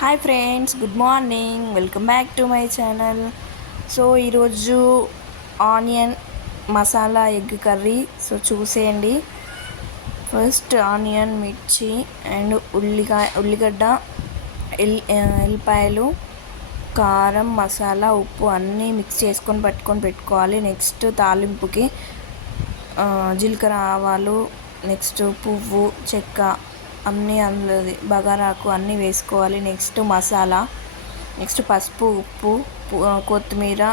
Hi friends good morning welcome back to my channel so ఈరోజు onion masala egg curry. So చూసేయండి. First onion మిర్చి and ఉల్లిగా ఉల్లిగడ్డ ఎల్ ఎల్లిపాయలు కారం మసాలా ఉప్పు అన్నీ మిక్స్ చేసుకొని పట్టుకొని పెట్టుకోవాలి. నెక్స్ట్ తాలింపుకి జీలకర్ర ఆవాలు నెక్స్ట్ పువ్వు చెక్క అన్నీ అందులో బగారాకు అన్నీ వేసుకోవాలి. నెక్స్ట్ మసాలా నెక్స్ట్ పసుపు ఉప్పు కొత్తిమీర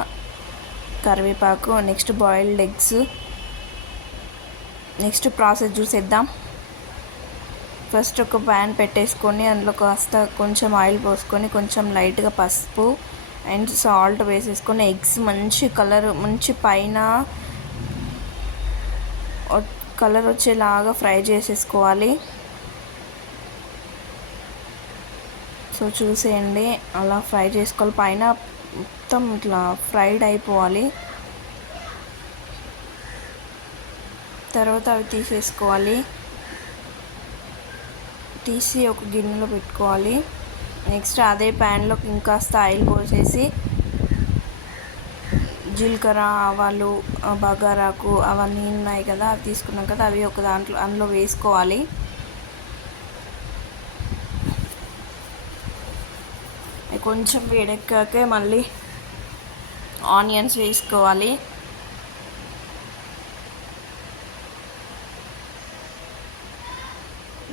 కరివేపాకు next boiled eggs next process చూసేద్దాం. ఫస్ట్ ఒక ప్యాన్ పెట్టేసుకొని అందులో కాస్త కొంచెం ఆయిల్ పోసుకొని కొంచెం లైట్గా పసుపు అండ్ సాల్ట్ వేసేసుకొని ఎగ్స్ మంచి కలర్ మంచి పైన కలర్ వచ్చేలాగా ఫ్రై చేసేసుకోవాలి. సో చూసేయండి. అలా ఫ్రై చేసుకోవాలి. పైన మొత్తం ఇట్లా ఫ్రైడ్ అయిపోవాలి. తర్వాత అవి తీసేసుకోవాలి. తీసి ఒక గిన్నెలో పెట్టుకోవాలి. నెక్స్ట్ అదే ప్యాన్లోకి ఇంకాస్త ఆయిల్ పోసేసి జీలకర్ర ఆవాలు బగారాకు అవన్నీ ఉన్నాయి కదా అవి తీసుకున్నాం కదా అవి ఒక దాంట్లో అందులో వేసుకోవాలి. కొంచెం వేడెక్కాకే మళ్ళీ ఆనియన్స్ వేసుకోవాలి.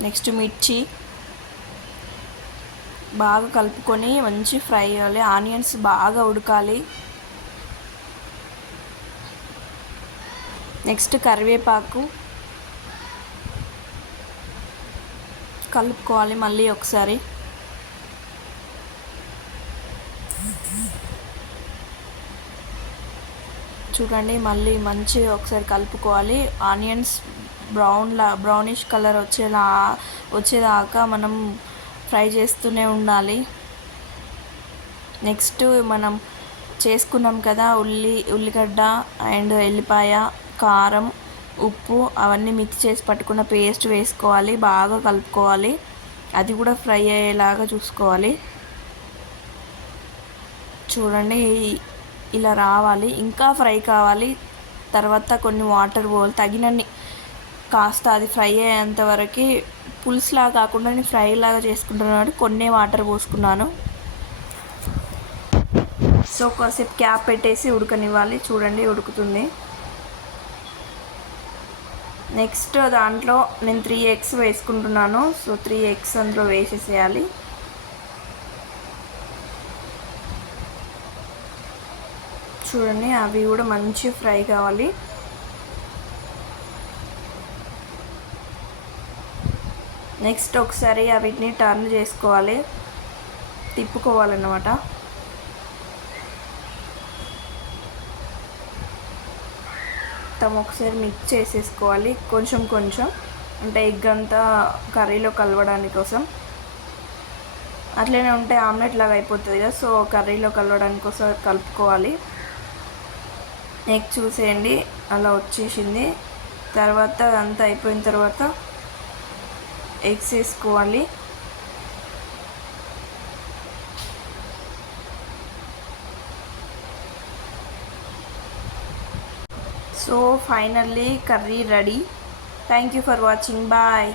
నెక్స్ట్ మిర్చి బాగా కలుపుకొని మంచి ఫ్రై చేయాలి ఆనియన్స్ బాగా ఉడకాలి. నెక్స్ట్ కరివేపాకు కలుపుకోవాలి మళ్ళీ ఒకసారి. చూడండి మళ్ళీ మంచిగా ఒకసారి కలుపుకోవాలి. ఆనియన్స్ బ్రౌన్లా బ్రౌనిష్ కలర్ వచ్చేలా వచ్చేదాకా మనం ఫ్రై చేస్తూనే ఉండాలి. నెక్స్ట్ మనం చేసుకున్నాం కదా ఉల్లి ఉల్లిగడ్డ అండ్ ఎల్లిపాయ కారం ఉప్పు అవన్నీ మిక్స్ చేసి పట్టుకున్న పేస్ట్ వేసుకోవాలి. బాగా కలుపుకోవాలి. అది కూడా ఫ్రై అయ్యేలాగా చూసుకోవాలి. చూడండి ఇలా రావాలి ఇంకా ఫ్రై కావాలి. తర్వాత కొన్ని వాటర్ పోవాలి తగినన్ని కాస్త అది ఫ్రై అయ్యేంత వరకు పులుసులా కాకుండా నేను ఫ్రై లాగా చేసుకుంటున్నాను. కొన్ని వాటర్ పోసుకున్నాను. సో కాసేపు క్యాప్ పెట్టేసి ఉడకనివ్వాలి. చూడండి ఉడుకుతుంది. నెక్స్ట్ దాంట్లో నేను త్రీ ఎగ్స్ వేసుకుంటున్నాను. సో త్రీ ఎగ్స్ అందులో వేసేసేయాలి. చూడండి అవి కూడా మంచి ఫ్రై కావాలి. నెక్స్ట్ ఒకసారి వీటిని టర్న్ చేసుకోవాలి. తిప్పుకోవాలన్నమాట. మొత్తం ఒకసారి మిక్స్ చేసేసుకోవాలి కొంచెం కొంచెం. అంటే ఎగ్ అంతా కర్రీలో కలవడానికి కోసం. అట్లనే ఉంటే ఆమ్లెట్ లాగా అయిపోతుంది కదా సో కర్రీలో కలవడానికి కోసం కలుపుకోవాలి. నెక్ చూసేయండి. అలా వచ్చేసింది. తర్వాత అంతా అయిపోయిన తర్వాత ఎగ్స్ వేసుకోవాలి. So finally curry ready. Thank you for watching. Bye.